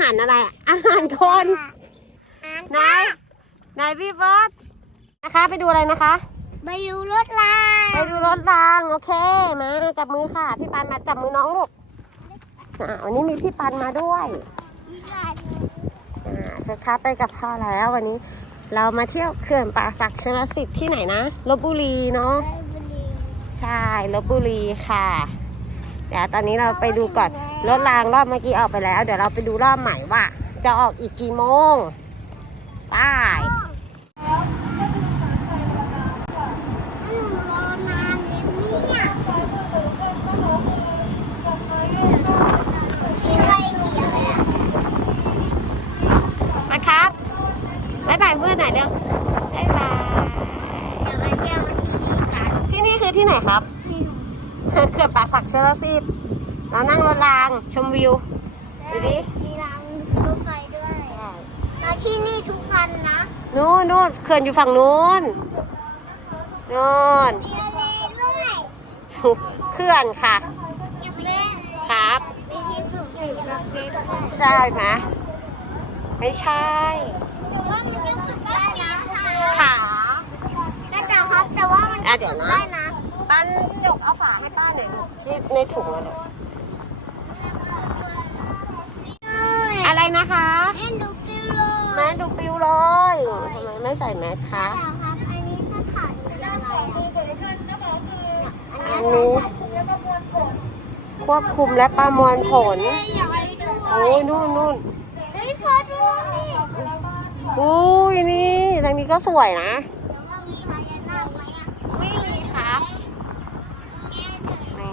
หารอะไรอะอาหารคนไหนไหนพี่เฟิร์สนะคะ ไปดูอะไรนะคะ ไปดูรถลาไปดูรถรางโอเค มาจับมือค่ะ พี่ปันมาจับมือน้องลูกอ่าวันนี้มีพี่ปันมาด้วยอ่าเฟิร์สครับไปกับพ่อแล้ววันนี้ เรามาเที่ยวเขื่อนป่าศักดิ์ชลสิทธิ์ที่ไหนนะลบบุรีเนาะใช่ลบบุรีค่ะ เดี๋ยวตอนนี้เราไปดูก่อนรถรางรอบเมื่อกี้ออกไปแล้ว เดี๋ยวเราไปดูรอบใหม่ว่า จะออกอีกกี่โมงไป้ายหนูรอนานเลยเนี่ยกินอะไรเกี่ยวเลยอะมาครับบ๊ายบายเพื่อนหน่อยเร็วบ๊ายบายเดี๋ยวมาเที่ยวที่นี่กันที่นี่คือที่ไหนครับ ที่หนูเขื่อนป่าศักดิ์ชลสิทธิ์เรานั่งรถรางชมวิว ดูดิ มีรางรถไฟด้วยมาที่นี่ทุกวันนะนู่นนู่นเขื่อนอยู่ฝั่งนู้นนู่นมีอะไรด้วยเขื่อนค่ะยังเล่นครับมีที่ปลูกสีดอกเล็กด้วยใช่ไหมไม่ใช่แต่ว่ามันก็ฝึกได้นะขาแต่แต่ครับแต่ว่ามันอะเดี๋ยวนะได้นะ ปันจกเอาฝาให้ป้าหน่อยลูกที่ในถุงอะลูกอะไรนะคะเล่นดูปิวเลยแมสดูปิวเลยทำไมไม่ใส่แมสคะแต่ครับอันนี้สถานที่อะไรอะเนี่ยอันอันนี้นี้ควบคุมและประมวลผลใหญ่ด้วยโอ้ยนู่นนู่นเฮ้ยฟอสดูนี่อุ้ยนี่ทางนี้ก็สวยนะ แต่ว่ามีพญานาคไหมอะ ไม่มีครับ นี่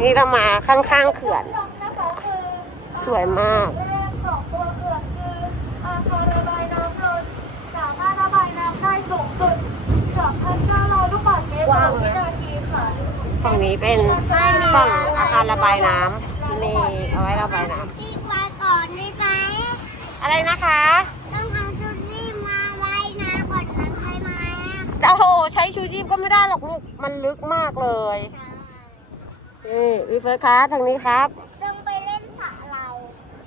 นี่เรามาข้างๆเขื่อน สวยมากของตัวเขื่อนคืออาคารระบายน้ำล้นสามารถระบายน้ำได้สูงสุด2,900ลูกบาศก์เมตรต่อวินาทีค่ะฝั่งนี้เป็นฝั่งอาคารระบายน้ำนี่เอาไว้ระบายน้ซีบไว้ก่อนได้ไหมำอะไรนะคะ ต้องเอาชุดรีบมาไว้นะก่อนนั้นใช่ไหมโอ้โหใช้ชูชีพก็ไม่ได้หรอกลูก มันลึกมากเลย นี่อีเฟิร์สครับทางนี้ครับ ต้องไปเล่นสระเรา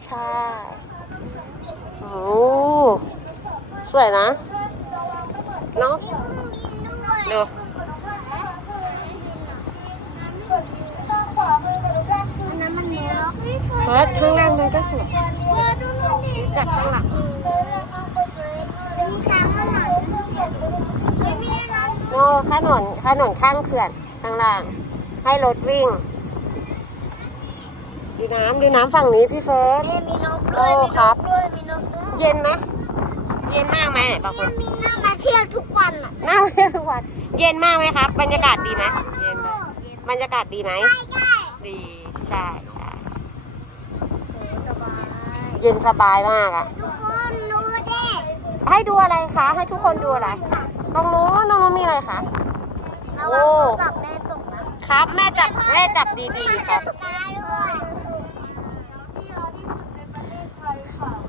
ใช่โอ้สวยนะ เนาะมีเครื่องบินด้วยดูอันนั้นมันเนื้อเฟิร์สข้างล่างมันก็สวยเพื่อดูนี่ดิจากข้างหลังมีช้างข้างหลังไม่มีอะไรโอ้ถนนถนนข้างเขื่อนข้างล่าง ให้รถวิ่ง ดูน้ำดูน้ำฝั่งนี้พี่เฟิร์สมีนกโอ้ด้วยมีนครับกด้วยมีนกด้วยเย็นไหมเย็นมากไหมไหนบอกคุณมีนั่งมาเที่ยวทุกวันอะน่าเที่ยวทุกวัน เย็นมากไหมครับ บรรยากาศดีไหมเย็นไหมบรรยากาศดีไหมใช่ใช่ดีใช่ใช่สบายเย็นสบายมากอะทุกคนดูดิให้ดูอะไรคะ ให้ทุกคนดูอะไรตรงนู้นตรงนู้นมีอะไรคะระวังโท ครับ แม่จับแม่จับดีๆครับตาด้วย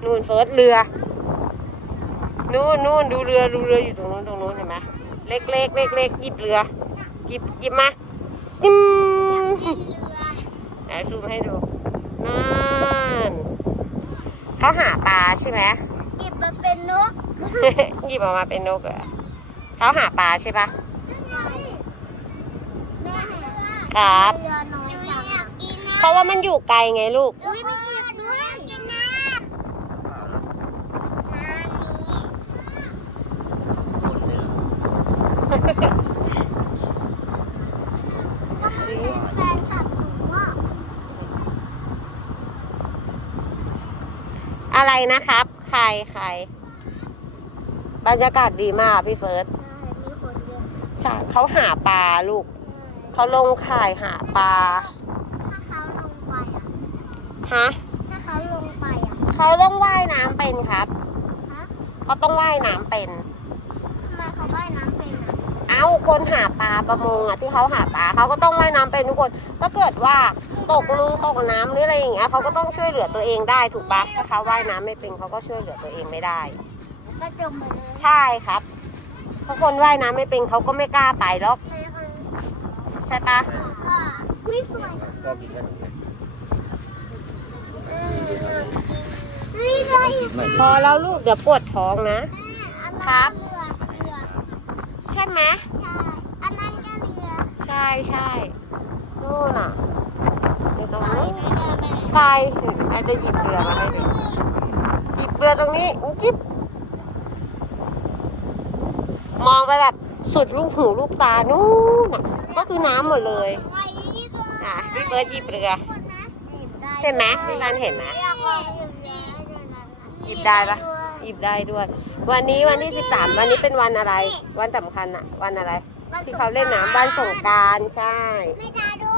นู่นเฟิร์สเรือ นู่นนู่นดูเรือดูเรืออยู่ตรงนู้นตรงนู้นเห็นไหมเล็กเล็กเล็กเล็กหยิบเรือหยิบหยิบมาจิ้มไหนซูมให้ดูนั่นเขาหาปลาใช่ไหมหยิบมาเป็นนกหยิบออกมาเป็นนกเหรอเขาหาปลาใช่ปะ แม่ ครับ เรือน้อยจังอยากกินนะเพราะว่ามันอยู่ไกลไงลูก อุ้ยไม่กินหนูอยากกินนะนานี้ก็เป็นแฟนคลับหนูอะอะไรนะครับ ใครใครบรรยากาศดีมากพี่เฟิร์ส ใช่ มีคนเยอะ ใช่เขาหาปลาลูก เขาลงข่ายหาปลา ถ้าเขาลงไปอะ ฮะ ถ้าเขาลงไปอะ เขาต้องว่ายน้ำเป็นครับ ฮะเขาต้องว่ายน้ำเป็น ทำไมเขาว่ายน้ำเป็นอะเอ้าคนหาปลาประมงอะที่เขาหาปลาเขาก็ต้องว่ายน้ำเป็นทุกคน ถ้าเกิดว่าตกลุงตกน้ำหรืออะไรอย่างเงี้ยเขาก็ต้องช่วยเหลือตัวเองได้ถูกปะถ้าเขาว่ายน้ำไม่เป็นเขาก็ช่วยเหลือตัวเองไม่ได้ ก็จมไปเลยใช่ครับถ้าคนว่ายน้ำไม่เป็นเขาก็ไม่กล้าไปหรอกแม่คน ใช่ปะค่ะอุ้ยสวยก็กินขนมเลยเอออยากกินเห็นพอแล้วลูกเดี๋ยวปวดท้องนะอันครันั้นบเรือเรือใช่ไหมใช่ อันนั้นก็เรือ ใช่ใช่นู่นอะอยู่ตรงไปนี้ไม่ได้แม่ไกลแม่จะหยิบเรือมาให้ดูหยิบเรือตรงนี้อุ๊ยจิ๊บมองไปแบบสุดลูกหูลูกตานู่นน่ะ ก็คือน้ำหมดเลยไปนี่เลยอะพี่เบิร์ดหยิบเรือคนนะใช่ไหมพี่บานเห็นไหมหยิบได้ปะหยิบได้ด้วย วันนี้วันที่สิบสามวันนี้เป็นวันอะไร วันสำคัญอะวันอะไร ที่เขาเล่นน้ำวันสงกรารใช่ไม่ได้ดู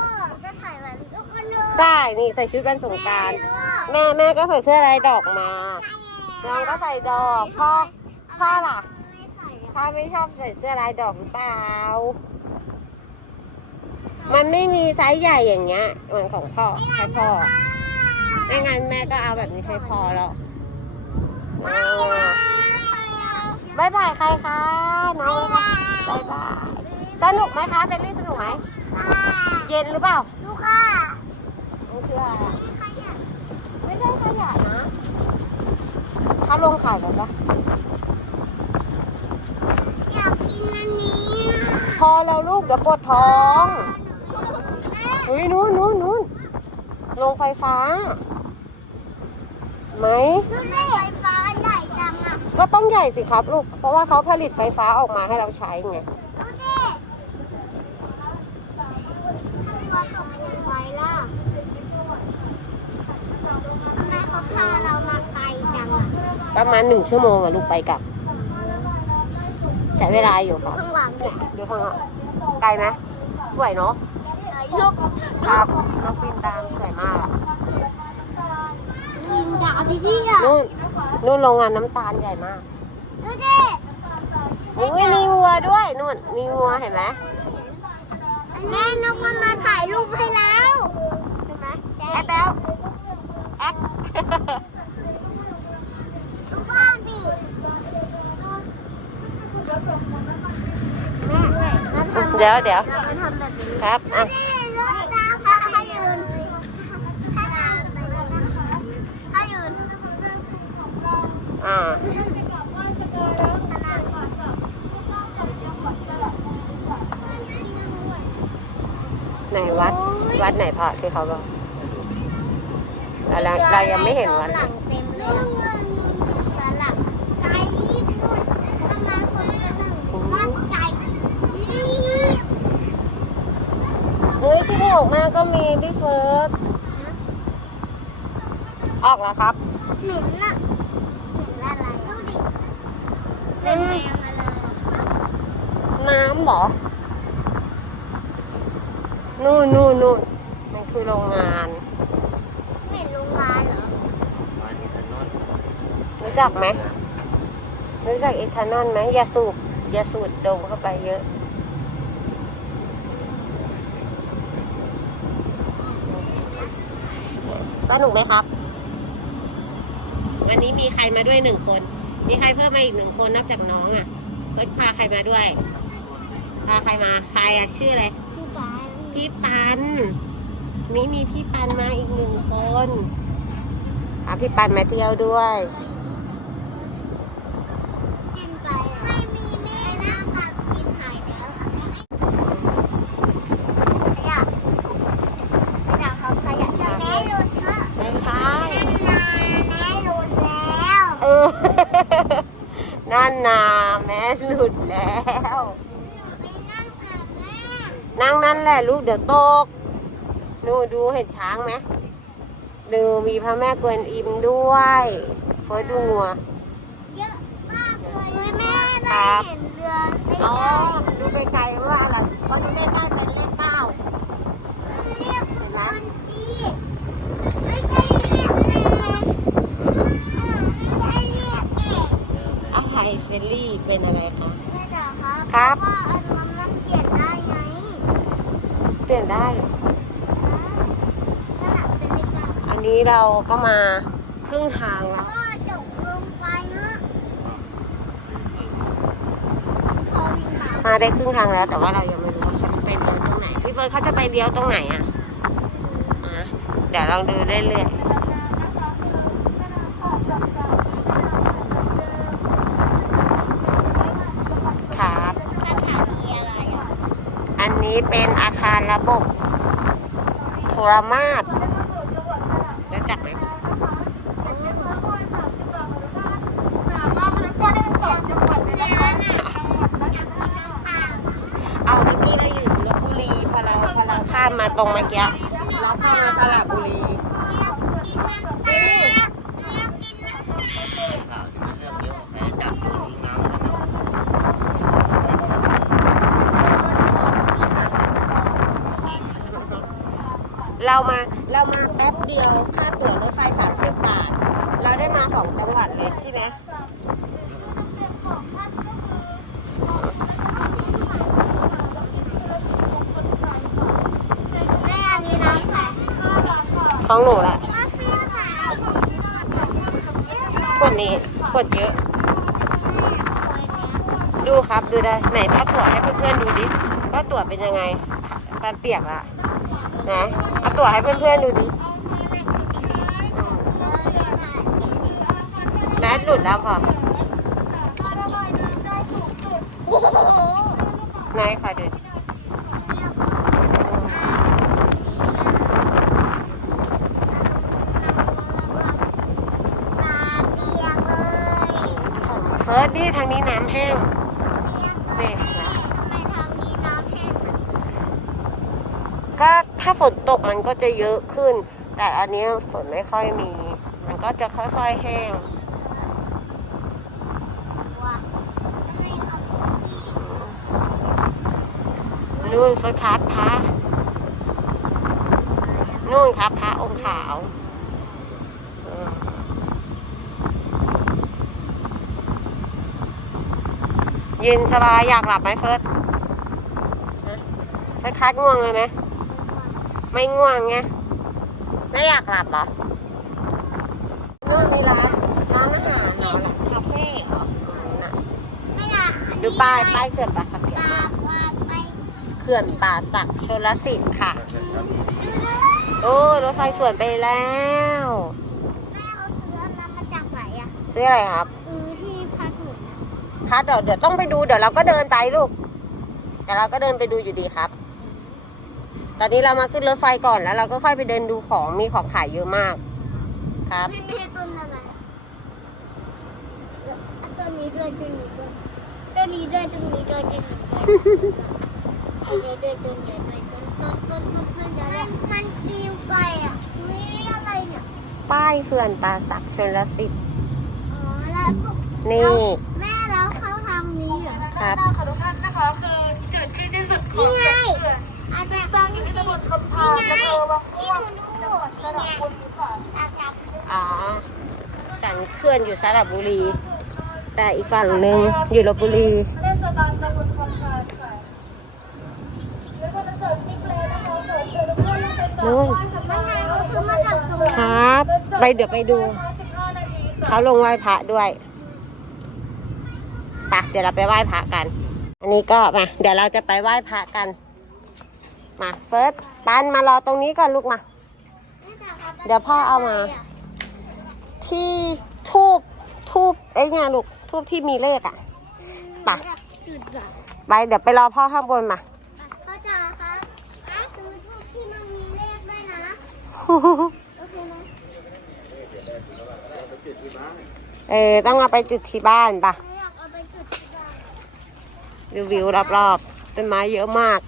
จะถ่ายวันลูกคนดูใช่นี่ใส่ชุดวันสงกรารแม่แม่ก็ใส่เสื้อลายดอกมาน้องก็ใส่ดอกพ่อพ่อล่ะไม่ใส่พ่อไม่ชอบใส่เสื้อลายดอกหรือเปล่า มันไม่มีไซส์ใหญ่อย่างเงี้ยเหมือนของพ่อให้พ่อไม่งั้นแม่ก็เอาแบบนี้ให้พ่อแล้วอ๋อบายบายใครคะน้องบายบายสนุกไหมคะเฟรนลี่สนุกไหมเย็นหรือเปล่าลูกค่ะมันคืออะไรอะไม่ใช่ขยะนะเขาลงขายแล้วปะอยากกินอันนี้พอแล้วลูกเดี๋ยวปวดท้อง เฮ้ยนู้นนู้นนู้นลงไฟฟ้า ไหมดูดิไฟฟ้าใหญ่จังอะก็ต้องใหญ่สิครับลูก เพราะว่าเขาผลิตไฟฟ้าออกมาให้เราใช้ไงดูดิทำไมตกลงไปล่ะทำไมเขาพาเรามาไกลจังอะประมาณหนึ่งชั่วโมงอะลูกไปกลับ ใช้เวลาอยู่ครับข้างหลังเนี่ยดูข้างหลังไกลไหมสวยเนาะ ไกลลูกครับน้องปีนตามสวยมากอะกินดาวที่ที่อะนู่นนู่นโรงงานน้ำตาลใหญ่มากดูดิอุ้ยมีวัวด้วยนู่นมีวัวเห็นไหมแม่นกมันมาถ่ายรูปให้แล้วใช่ไหมแอปแบลแอคดูบ้านดิแม่แม่มาทำเดี๋ยวเดี๋ยวเราไปทำแบบนี้ครับอะ รถดาวพาให้ยืนให้นางไปเลยนะคะให้ยืน อ่าไหนวัด วัดไหนพระที่เขาบอกเราเราเรายังไม่เห็นวัดหเลลัยงเต็มเลยสลับใจญี่ปุ่นประมาณคนละหนึ่งมั่นใจยี่เฮ้ยที่นี่ออกมาก็มีพี่เฟิร์สออกแล้วครับเหม็นอะเหม็นอะไรดูดิ เป็นแมงมาเลยน้ำเหรอ นู่นนู่นนู่นมันคือโรงงานเหม็นโรงงานเหรอรู้จักไหมรู้จักเอทานอลไหมอย่าสูบอย่าสูดดมเข้าไปเยอะสนุกไหมครับ วันนี้มีใครมาด้วยหนึ่งคน มีใครเพิ่มมาอีกหนึ่งคนนอกจากน้องอะเฟิร์สพาใครมาด้วยพาใครมาใครอะชื่ออะไรพี่ปานพี่ปันนี่มีพี่ปันมาอีกหนึ่งคนพาพี่ปันมาเที่ยวด้วย กินไปไม่มีแม่น่ากัดกินหายแล้วขยะขยะครับขยะแม่หลุดเถอะ ไม่ใช่ นาแม่หลุดแล้ว เออ นั่นนาแม่หลุดแล้ว ไปนั่งกับแม่ นั่งนั่น แหละลูกเดี๋ยวตกดูดูเห็นช้างไหมดูมีพระแม่กวนอิมด้วยเฟิร์สดูงัวเยอะมากเลยแม่คได้รับเห็นเรือใกอ๋อล้ดูไกลๆว่าอะไรเพราะดูใกล้ๆเป็นเลขเก้าๆเรียกคุณอันตีไม่ใช่เรียกเองเออไม่ใช่เรียกเองอะไรเฟลลี่เป็นอะไรคะแม่จ๋าครับครับว่าอันนั้นมันเปลี่ยนได้ไงเปลี่ยนได้ อันนี้เราก็มาครึ่งทางแล้วมาได้ครึ่งทางแล้ว แต่ว่าเรายังไม่รู้ว่าเขาจะไปเลี้ยวตรงไหน พี่เฟิร์สเขาจะไปเลี้ยวตรงไหนอะอะเดี๋ยวลองดูเรื่อยๆานระ บบ โทรมาศรู้จักไหมเอาเมื่อกี้เราอยู่ลบบุรี พอเราพอเราข้ามมาตรงเมื่อกี้เราข้ามมาสระบุรี ข่าวที่มันเรื่องเยอะแค่จับโยนทิ้งน้ำแล้วก็ เรามาเรามาแป๊บเดียวค่าตั๋วรถไฟสามสิบบาท เราได้มาสองจังหวัดเลยใช่ไหมแม่อันนี้น้ำใสของหนูแหละขวดนี้ขวดเยอะ ดูครับดูได้ไหนเอาตั๋วให้เพื่อนๆดูดิว่าตั๋วเป็นยังไงปลาเปียกละ นะเอาตั๋วให้เพื่อนๆดูดิแมสหลุดแล้วพอโอ้โหไหนายค่ะดูเฟิร์สนี่ทางนี้น้ำแห้งนี่นะก็ถ้า ฝนตกมันก็จะเยอะขึ้น แต่อันนี้ฝนไม่ค่อยมี มันก็จะค่อยๆแห้งนู่นเฟิร์สครับพระนู่นครับพระองค์ขาวเย็นสบายอยากหลับไหมเฟิร์สเฟิร์สคัดง่วงเลยไหม ไม่ง่วงไง ไม่อยากหลับเหรอนู่นมีร้านร้านอาหารเหรอคาเฟ่เหรอน่ะดูป้ายป้ายเขื่อนป่าสักเดียวมากเขื่อนป่าสักชลสิทธิ์ค่ะ โอ้รถไฟสวนไปแล้วซื้ออะไรครับคะเดี๋ยวเดี๋ยวต้องไปดูเดี๋ยวเราก็เดินไปลูกเดี๋ยวเราก็เดินไปดูอยู่ดีครับ ตอนนี้เรามาขึ้นรถไฟก่อนแล้ว เราก็ค่อยไปเดินดูของมีของขายเยอะมาก ครับตัวนี้ด้วยตัวนี้ด้วยตัวนี้ด้วยตัวนี้ด้วยตัวนี้ด้วยตัวนี้ด้วยตัวนี้ด้วยต้นต้นต้นต้นต้นมันมันปลิวไปอะไม่อะไรเนี่ยป้ายเขื่อนป่าสักชลสิทธิ์อ๋อแล้วพวกนี่แม่แล้วเขาทำนี้เหรอครับด้านค่ะทุกท่านนะคะคือจุดที่ที่สุดของนี่ไงเขื่อน อาจารย์สร้างอยู่ที่ตำบลคำพานอำเภอวังที่ม่วงหนูจังหวัดสระบุรีค่ะอาจารย์อ๋อสันเขื่อนอยู่สระบุรี แต่อีกฝั่งหนึ่งอยู่ลบบุรีเทศบาลตำบลคำพานค่ะแล้วก็จะเสิร์ฟติ๊กเลยนะคะเสิร์ฟเสิร์ฟแล้วก็ลงไปต่อนู่นนั่นไงเขาซื้อมาจากตรงคนั้นรับ ไปเดี๋ยวไปดู15นาทีค่ะเขาลงไหว้พระด้วยไปเดี๋ยวเราไปไหว้พระกัน อันนี้ก็มา เดี๋ยวเราจะไปไหว้พระกัน มาเฟิร์สปันมารอตรงนี้ก่อนลูกมา เดี๋ยวพ่อเอามา ที่ทูบทูบไอ้ไงลูกทูบที่มีเลขอะไปจุดแบบไปเดี๋ยวไปรอพ่อข้างบนมาพ่อจ๋าคะอะซื้อทูบที่มันมีเลขด้วยนะโอเคไหมเออต้องเอาไปจุดที่บ้านปะไม่อยากเอาไปจุดที่บ้านดูวิวรอบๆต้นไม้เยอะมาก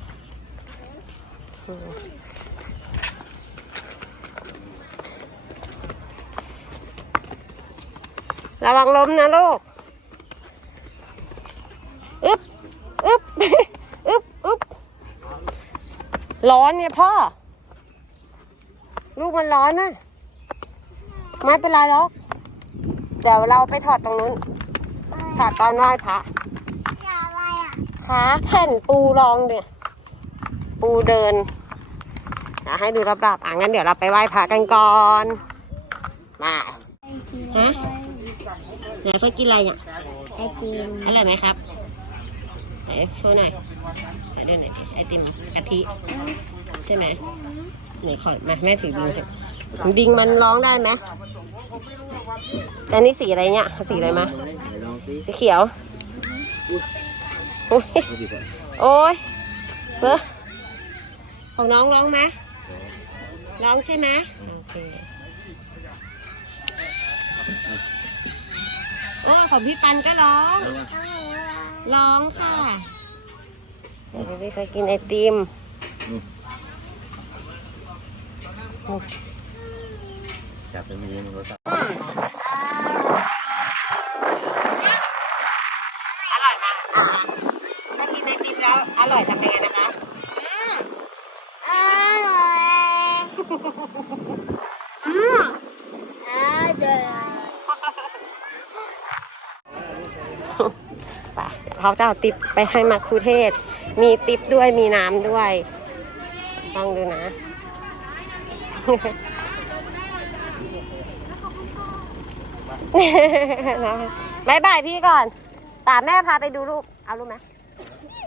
ระวังล้มนะลูก อึ๊บ อึ๊บ อึ๊บ อึ๊บ ร้อนเนี่ยพ่อ ลูกมันร้อนนะไม่เป็นไรหรอก เดี๋ยวเราไปถอดตรงนู้น ถอดตอนไหว้พระอย่าอะไรอะขาแผ่นปูรองเนี่ย ปูเดินเดี๋ยวให้ดูรอบๆอะงั้นเดี๋ยวเราไปไหว้พระกันก่อน มาฮะ เดี๋ยวเพื่อกินอะไรเนี่ยไอติมอร่อยไหมครับไหนโชว์หน่อยขอดูหน่อยไอติมกะทิใช่ไหมไหนขอมาแม่ถือดิงเถอะดิงมันร้องได้ไหมแต่นี่สีอะไรเนี่ยสีอะไรมาไหนลองสิสีเขียวโอ้ยเอาดีกว่าโอ้ยเฮ้อของน้องร้องไหมร้องใช่ไหมโอเค โอ้ของพี่ปันก็ร้อง ร้องค่ะพี่ไปกินไอติมจับเป็นมือมือโทรศัพท์ อร่อยมากอะถ้ากินไอติมแล้ว อร่อยทำยังไงนะคะอืม อร่อย อืม อร่อย ไป เขาจะเอาติปไปให้มาคุเทศ มีติปด้วยมีน้ำด้วยลองดูนะ บายบายพี่ก่อนตามแม่พาไปดูรูป เอารูปไหม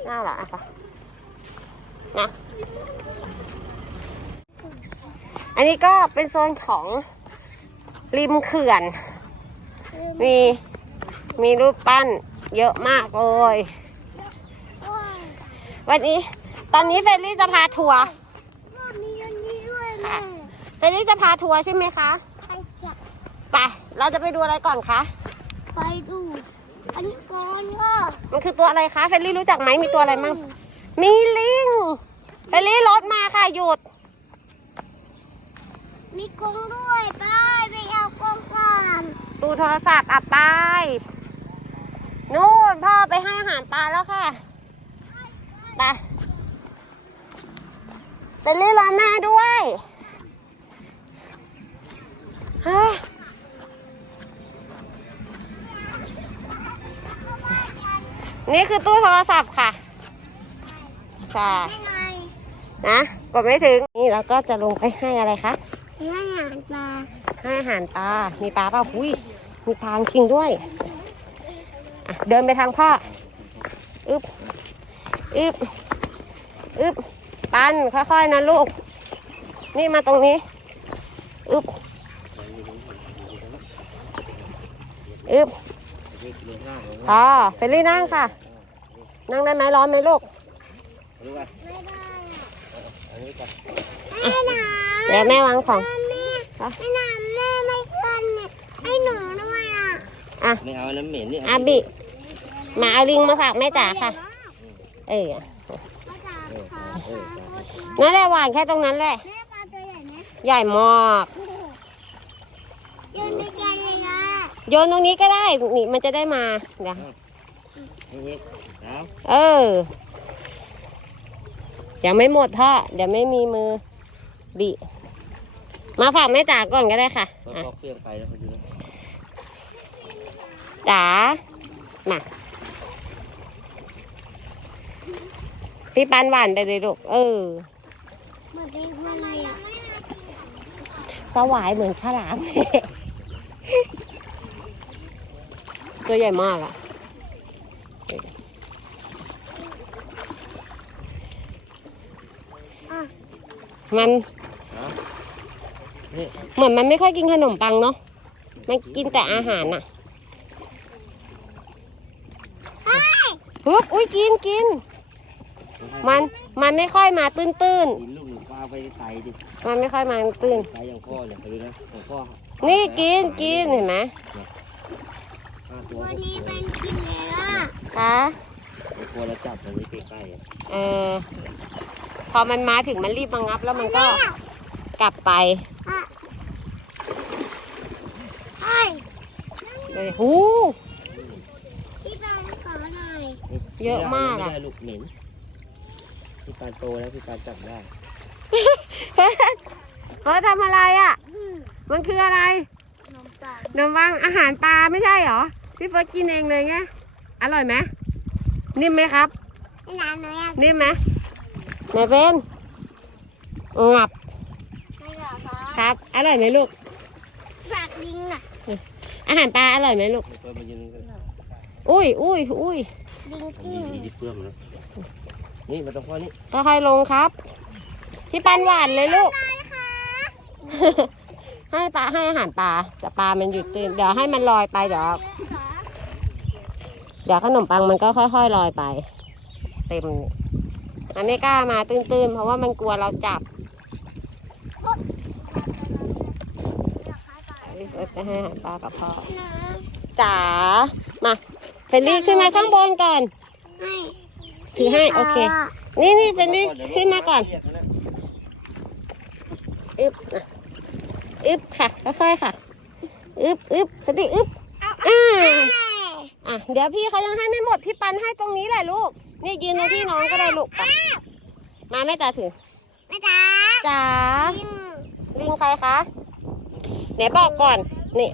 น่าหรออะไปนะอันนี้ก็เป็นโซนของริมเขื่อน มีมีรูปปั้น เยอะมากเลย วันนี้ ตอนนี้เฟรลี่จะพาทัวร์มีอันนี้ด้วยแม่เฟรลี่จะพาทัวร์ใช่ไหมคะ ไปจับไป เราจะไปดูอะไรก่อนคะ ไปดูอันนี้ก่อนว่ามันคือตัวอะไรคะ เฟรลี่รู้จักไหมมีตัวอะไรมั่ง มีลิง เฟรลี่รถมาค่ะหยุด มีกรงด้วยไปไปเอากรงก่อน ดูโทรศัพท์อะไป นู่นพ่อไปให้อาหารปลาแล้วค่ะไปเฟรลี่รอแม่ด้วยเฮ้ยนี่คือตู้โทรศัพท์ค่ะใช่ให้ไงนะกดไม่ถึง นี่เราก็จะลงไปให้อะไรคะให้อาหารปลาให้อาหารปลา มีปลาเปล่าอุ้ยมีปลาจริงด้วยอะ เดินไปทางพ่ออึบอึบอึบปันค่อยๆนะลูก นี่มาตรงนี้อึบอึบนี่ลงล่างลงพอเฟรลี่นั่งค่ะ นั่งได้ไหมร้อนไหมลูกรู้ป่ะไม่ได้อันนี้ก่อนไม่ได้เดี๋ยวแม่วางของแม่ไม่นานแม่ไม่ฟันเนี่ยให้หนูด้วยอะ อะไม่เอาน้ำเหม็นนี่อาบิ มาเอาลิงมาฝากแม่จ๋าค่ะเออแม่จ๋าขอเออนั่นแหละหวานแค่ตรงนั้นแหละ แม่ปลาตัวใหญ่ไหมใหญ่มากยืนด้วยกันเลยนะโยนตรงนี้ก็ได้นี่มันจะได้มาเดี๋ยวนี่เอาเออยังไม่หมดพ่อเดี๋ยวไม่มีมือบิ มาฝากแม่จ๋าก่อนก็ได้ค่ะพออะ จ๋ามาพี่ปันหวานไปเลยลูกเออเหมือนเป็นอะไรอะสวายเหมือนฉลาม ตัวใหญ่มากอะอะ มันนี่เหมือนมันไม่ค่อยกินขนมปังเนาะ มันกินแต่อาหารน่ะ เฮ้ย ปุ๊บอุ้ยกินกิน มันมันไม่ค่อยมาตื้นตื้นกินลูกหนูปลาไปใส่ดิๆมันไม่ค่อยมาตื้นใส่อย่างพ่อเนี่ยไปดูนะของพ่อนี่กินกินเห็นไหมห้าตัตัววนี้เป็นกินเลยอะคะกลัวแล้วจับมันไว้ใกล้ๆอะเออพอมันมาถึงมันรีบมางับแล้วมันก็กลับไปอะใช่เลยหู ที่บางขอหน่อย นี่ เยอะมากอะ ไม่ได้ลูกเหม็นพี่ปานโตแล้วพี่ปานจับได้เฟิร์สทำอะไรอะอืมมันคืออะไรขนมปังขนมปังอาหารปลาไม่ใช่เหรอ พี่เฟิร์สกินเองเลยไง อร่อยไหมนิ่มไหมครับไม่นานหน่อยอะนิ่มไหมไหนเป็นงับไม่เหรอคะครับ อร่อยไหมลูก ฝากลิงอะอาหารปลาอร่อยไหมลูก ไม่เคยมายืนกันอุ้ยอุ้ยอุ้ย ลิงดีกิ้งดีดีเพื่อมนะนี่มาตรงพ่อนี่ค่อยๆลงครับ พี่ปันหวานเลยลูกได้ค่ะให้ปลาให้อาหารปลาแต่ปลามันหยุดตื่นเดี๋ยวให้มันลอยไปเดี๋ยวเดี๋ยวขนมปังมันก็ค่อยๆลอยไป เต็มนี่มันไม่กล้ามาตื้นๆ เพราะว่ามันกลัวเราจับพี่เฟิร์สไปให้อาหารปลากับพ่อนะจ๋ามา เฟลลี่ขึ้นมาข้างบนก่อนให้ถือให้โอเค นี่นี่เฟลลี่ขึ้นมาก่อนอึบอะอึบค่ะค่อยๆค่ะอึบอึบสติอึบอ่าอะเดี๋ยวพี่เขายังให้ไม่หมดพี่ปันให้ตรงนี้แหละลูก นี่ยืนตรงที่น้องก็ได้ลูกไปมาแม่ตาถือแม่จ๋าจ๋าลิงลิงใครคะไหนบอกก่อนนี่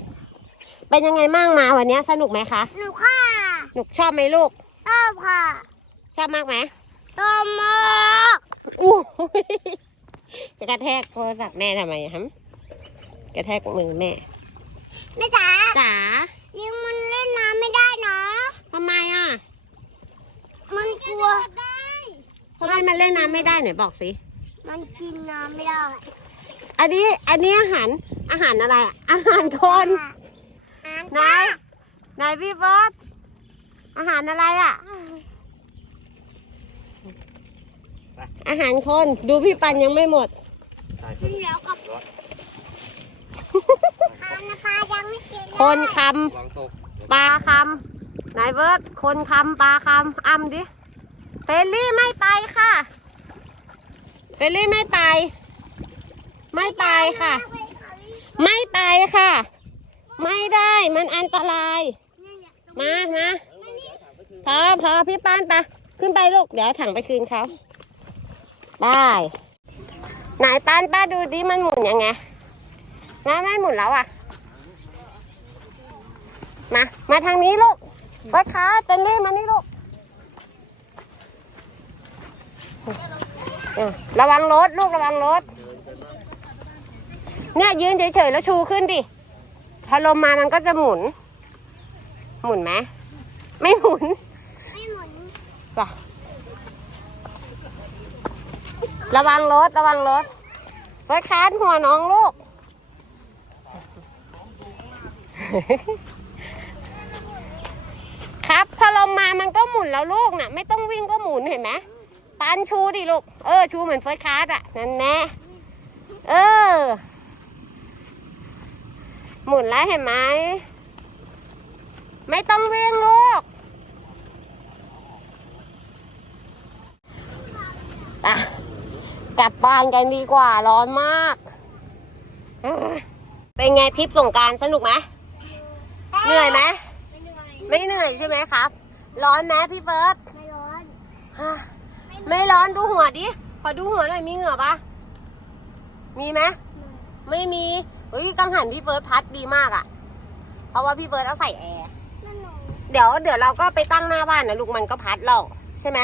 เป็นยังไงมั่งมาวันนี้สนุกไหมคะ หนูค่ะหนุกชอบไหมลูก ชอบค่ะชอบมากไหมชอบมากอู้ยจะกระแทกโทรศัพท์แม่ทำไมฮะกระแทกมือแม่แม่จ๋าจ๋าลิงมันเล่นน้ำไม่ได้นะทำไมอะ มันกลัวทำไมมันเล่นน้ำไม่ได้ไหนบอกสิ มันกินน้ำไม่ได้ อันนี้อันนี้อาหารอาหารอะไรอะอาหารคนอ่าน ไหนไหนพี่เฟิร์สอาหารอะไรอะ อาหารคนดูพี่ปันยังไม่หมด กินแล้วกับทานนะปลายังไม่กินเลยคนควางตกำปลาคำไหนเบิร์ดคนคำปลาคำอ้ำดิเฟลลี่ไม่ไปค่ะเฟลลี่ไม่ไป ไม่ไปค่ะ ไม่ไปค่ะ ไม่ได้มันอันตราย มามาพอพอพี่ป้านไปขึ้นไปลูกเดี๋ยวถังไปคืนเขาไปไหนป้านป้าดูดิมันหมุนยังไงนะไม่หมุนแล้วอะ มา มาทางนี้ลูกไปขาเจนนี่มานี่ลูกระวังรถลูกระวังรถ เนี่ยยืนเฉยๆแล้วชูขึ้นดิ พอลมมามันก็จะหมุน หมุนไหมไม่หมุนไม่หมุนจ้ะระวังรถระวังรถเฟิร์สคานหัวน้องลูก ครับพอลมมามันก็หมุนแล้วลูกน่ะ ไม่ต้องวิ่งก็หมุนเห็นไหมปันชูดิลูก เออ ชูเหมือนเฟิร์สคาร์ดอะ นั่นแน่เออ หมุนแล้วเห็นไหม ไม่ต้องวิ่งลูกไปกลับบ้านกันดีกว่าร้อนมากเอ้ยเป็นไงทริปสงกรารสนุกไหมเหนื่อยไหมไม่เหนื่อยไม่เหนื่อยใช่ไหมครับ ร้อนไหมพี่เฟิร์สไม่ร้อนฮะไม่ร้อนดูหัวดิขอดูหัวหน่อยมีเหงื่อปะมีไหมไม่มี เฮ้ยกังหันพี่เฟิร์สพัดดีมากอะ่ะ เพราะว่าพี่เฟิร์สเอาใส่แอร์นั่นหนูเดี๋ยวเดี๋ยวเราก็ไปตั้งหน้าบ้านนะลูกมันก็พัดเราใช่ไหม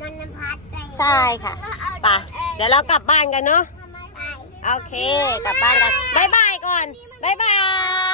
มันพัดไปใช่ค่ะไปเดี๋ยวเรากลับบ้านกันเนาะทำไมไปโอเค กลับบ้านกันบายบายก่อนบายบาย